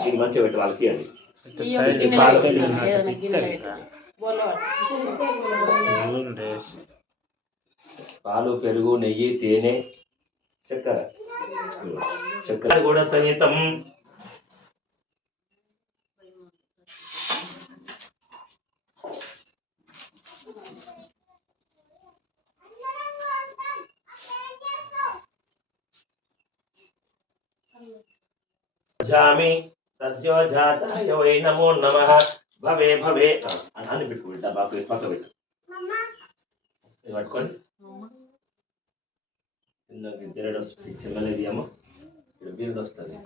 ఇది మంచిగా పెట్టి వాళ్ళకి అండి పాలు పెరుగు నెయ్యి తేనె చక్కెర చక్కెర కూడా సహితం సద్యో జాతాయ వై నమో నమః భవే భవే అని పెట్టుకుంటా బాబు పక్క పెట్టు పట్టుకోండి బిర్యానీ వస్తుంది చెమ్మలేదు అమ్మ ఇక్కడ బిర్యానీ వస్తుంది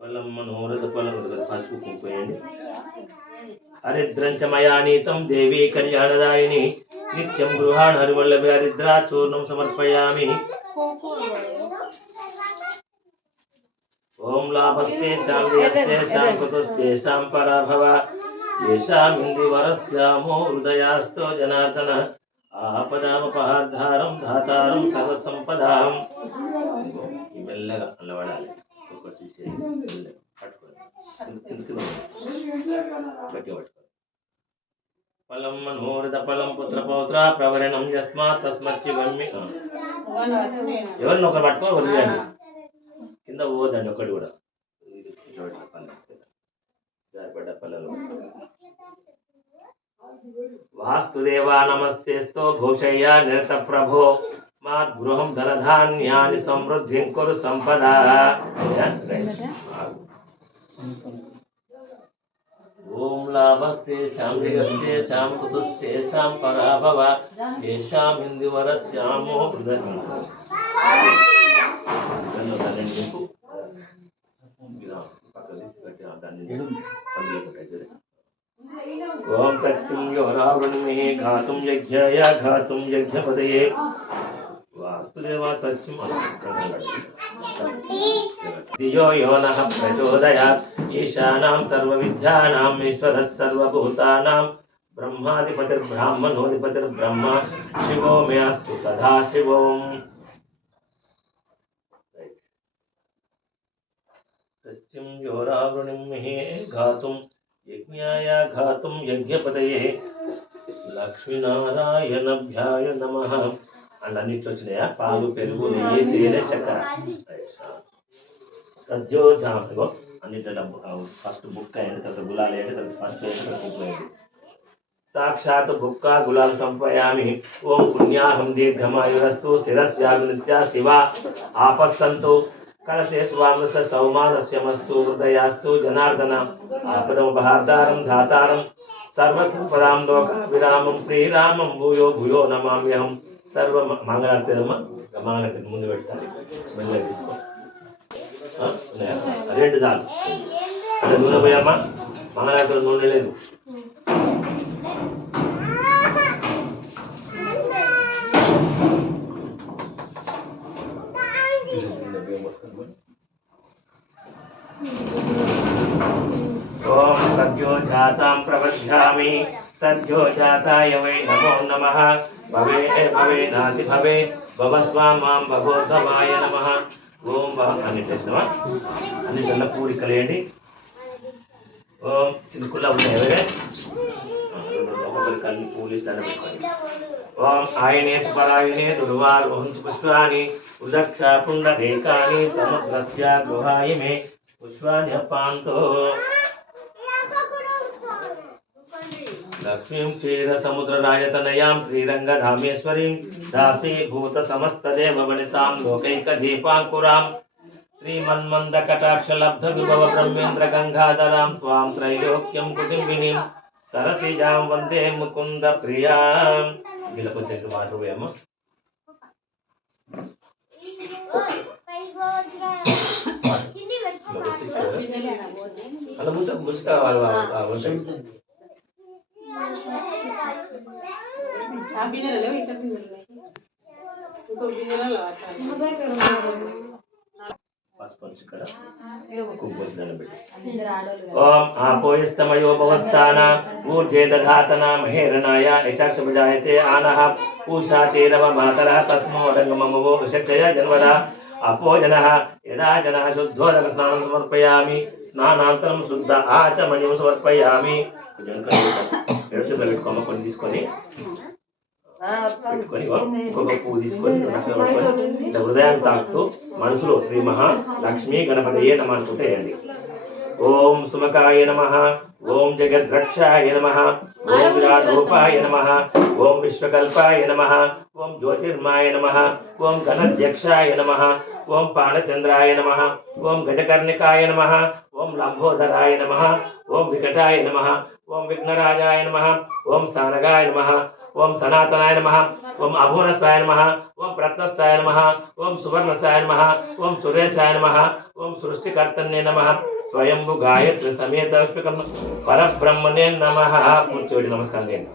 ఫలం మనోరథ ఫలం పసుపు కుంకుమేయండి హరిద్రంచ మయా నీతం దేవీ కళ్యాణదాయిని నిత్యం గృహాన్ హరివల్లభ హరిద్రా చూర్ణం సమర్పయామి ఓం లాభస్తే శాంతిస్తే శాంపతస్తే శాంపరాభవ येषामिन्दी वरस्यामो हृदयास्तो जनार्दन ఆపదామపహార్ధారం ధాతారం సర్వసంపదాం మెల్లగా అల్లబడాలి ఒకటి ఫలం మనోరథ ఫలం పుత్ర పౌత్ర ప్రవరణం యస్మాత్ తస్మచ్చివమ్మి ఎవరిని ఒకరు పట్టుకొని వదిలేయండి కింద పోవద్దండి ఒకటి కూడా జారిపడ్డ పల్లెలు వాస్తుదేవా నమస్తేస్తో ఘోషయ్యా నిరత ప్రభో మాత్ గృహం ధనధాన్యాని సమృద్ధిం కురు సంపదా ఓం లాభస్తే శాంతిగస్తే శాంకుతుస్తే శాంపరాభవ ఏషామిందువరస్యామో హృదయం ఓం తత్తుం యోరావృణ్ణే ఘాతుం యజ్ఞాయ ఘాతుం యజ్ఞపదయే వాసుదేవ తత్తుం ధియో యోనః ప్రచోదయాత్ ఈశానాం సర్వవిద్యానాం ఈశ్వరः సర్వభూతానాం బ్రహ్మాధిపతిర్బ్రాహ్మణోధిపతిర్బ్రహ్మ శివో మే అస్తు సదాశివం సత్యం యోరావృణ్ణే ఘాతుం యజ్ఞాయ ఘాతుం యజ్ఞపదయే లక్ష్మీనారాయణభ్యాయ నమః అండ్ అన్నిట్లో వచ్చినాయా పాలు పెరుగు నెయ్యి తేనె చక్కెర సద్యో జామో అన్నిట్లో ఫస్ట్ బుక్క అయింది తర్వాత గులాలు అయ్యండి తర్వాత ఫస్ట్ అయింది తర్వాత కుంకుమ అయింది సాక్షాత్ బుక్క గులాలు సంపయామి ఓం పుణ్యాహం దీర్ఘమాయురస్తు శిరస్యాభినిత్య శివ ఆపస్సంతు కలశే స్వామస సౌమానస్యమస్తు హృదయాస్తు జనార్దన ఆపదముపహార్దారం ధాతారం సర్వసంపదాం లోకాభిరామం శ్రీరామం భూయో భూయో నమామ్యహం సర్వ మంగళార్తిరమ్మ మంగళార్తి ముందు పెడతాను మెల్లగా తీసుకో రెండు చాలు అంటే నూనె పోయమ్మా మంగళార్తిలో నూనె లేదు ఓం సద్యో జాతాం ప్రవధ్యామి సద్యో జాతాయ వై నమో నమః భవే భవే నాతి భవే భవస్వాం మాం భగోద్భవాయ నమః ఓం అన్ని చేసినవా అన్ని తెల్ల పూరికలు వేయండి ఓం చిలుకుల్లా ఉన్నాయి ఎవరే ఒక్కొక్కరి కళ్ళు పూలు దండ పెట్టుకోండి ఓం ఆయనే పరాయణే దుర్వారోహంతు పుష్పాని ఉదక్ష పుండరేకాని సముద్రస్య గుహాయి మే పుష్పాని అపాంతో లక్ష్మీం క్షీర సముద్ర రాజతనయాం శ్రీరంగధామేశ్వరీం దాసీభూత సమస్తదేవ వనితాం లోకైక దీపాంకురాం శ్రీమన్మంద కటాక్ష లబ్ధ విభవ బ్రహ్మేంద్ర గంగాధరాం త్వాం త్రైలోక్యం కుటుంబినీం సరసిజాం వందే ముకుంద ప్రియాం ఇలా కొంచెం మాట పోయమ్మ అలా ముసుక వాళ్ళు ओम आपोयस्तमयो भवस्थाना ऊर्जे दधातना महेरनाय यचाक्षपजायते आनः पूषा तेरव मातरः तस्मो अडङ्गममवो विषक्षय जन्मदा अपोजनः यदा जनः शुद्धोदकस्नानं समर्पयामि स्नानान्तरं शुद्ध आचमनीं समर्पयामि కొన్ని తీసుకొని పెట్టుకొని ఇంకొక పువ్వు తీసుకొని హృదయాన్ని తాకుతూ మనసులో శ్రీ మహా లక్ష్మీ గణపతయే నమః అనుకుంటే వేయండి. ఓం సుమకాయ నమః, ఓం జగద్రక్షాయ నమః, ఓం విరాటరూపాయ నమః, ఓం విశ్వకల్పాయ నమః, ఓం జ్యోతిర్మాయ నమః, ఓం గణాధ్యక్షాయ నమః, ఓం పాలచంద్రాయ నమః, ఓం గజకర్ణికాయ నమః, ఓం లంబోదరాయ నమః, ఓం వికటాయ నమః, ఓం విఘ్నరాజాయ నమః, ఓం సానగాయ నమః, ఓం సనాతనాయ నమః, ఓం అభూనసాయ నమః, ఓం రత్నసాయ నమః, ఓం సువర్ణసాయ నమః, ఓం సురేశాయ నమః, ఓం సృష్టికర్తన్నే నమః, స్వయంభు గాయత్రి సమేత పరబ్రహ్మణే నమః. కూర్చోటి నమస్కారం చేయండి.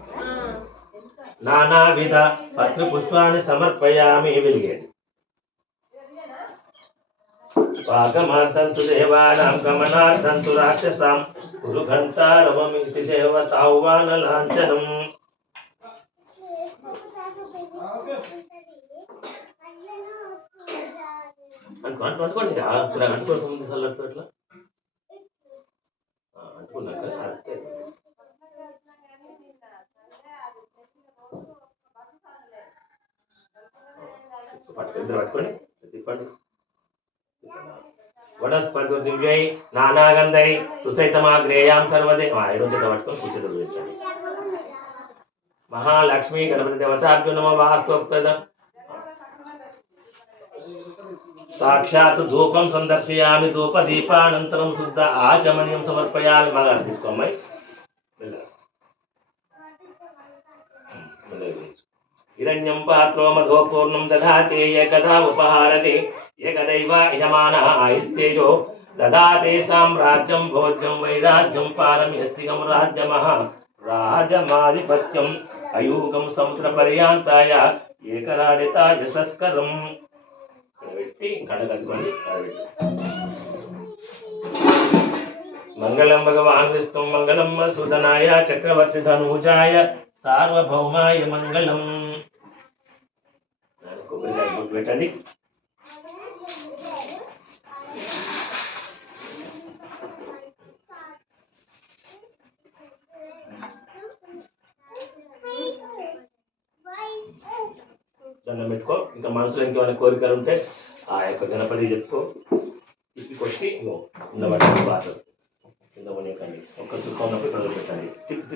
నానావిధ పత్ర పుష్పాన్ని సమర్పయామి. వెలిగేయండి. పాకమార్థంతు దేవానాం గమనార్థంతు రాక్షసాం కురు ఘంటారవమితి దేవతాహ్వాన లాంఛనం. అనుకోండి అనుకోండి ముందు చల్లట్టు అట్లా అనుకున్నాక ఇద్దరు పట్టుకోండి తిప్పండి. వనస్పతి దివ్యై నానాగంధై సుసైతమాగ్రేయాం సర్వదే ఐదో చేత పట్టుకొని సూచిత గురించండి. మహాలక్ష్మి గణపతి దేవతాభ్యో నమః. వాస్తోక్త సాక్షాత్ ధూపం సందర్శయామి. ధూప దీపానంతరం శుద్ధ ఆచమనీయం సమర్పయామి. బాగా తీసుకోమ్మాయి. హిరణ్యం పాత్రో మధో పూర్ణం దధాతే ఏకదా ఉపహారతే ఏకదైవ యజమానః ఆయుస్తేజో దదాతే సామ్రాజ్యం భోజ్యం వైరాజ్యం పారమ్యస్తిగం రాజ్యమః రాజమాధిపత్యం అయూగం సముద్ర పర్యాంతాయ ఏకరాడిత యశస్కరం. పెట్టి కడగట్టుకోండి. మంగళం భగవాన్ విష్ణు మంగళం మధుసూదనాయ చక్రవర్తి ధనుజాయ సార్వభౌమాయ మంగళం. కొబ్బరికాయ బొట్టు పెట్టండి. దండం పెట్టుకో. ఇంకా మనసులో ఇంకేమైనా కోరికలు ఉంటే ఆ యొక్క గణపతి చెప్పుకో. తిప్పి కొట్టి ఉన్నవాటి బాధ కింద కొనేకండి. ఒక్క చుక్క ఉన్నప్పుడు ఇక్కడ పెట్టండి. తిప్పు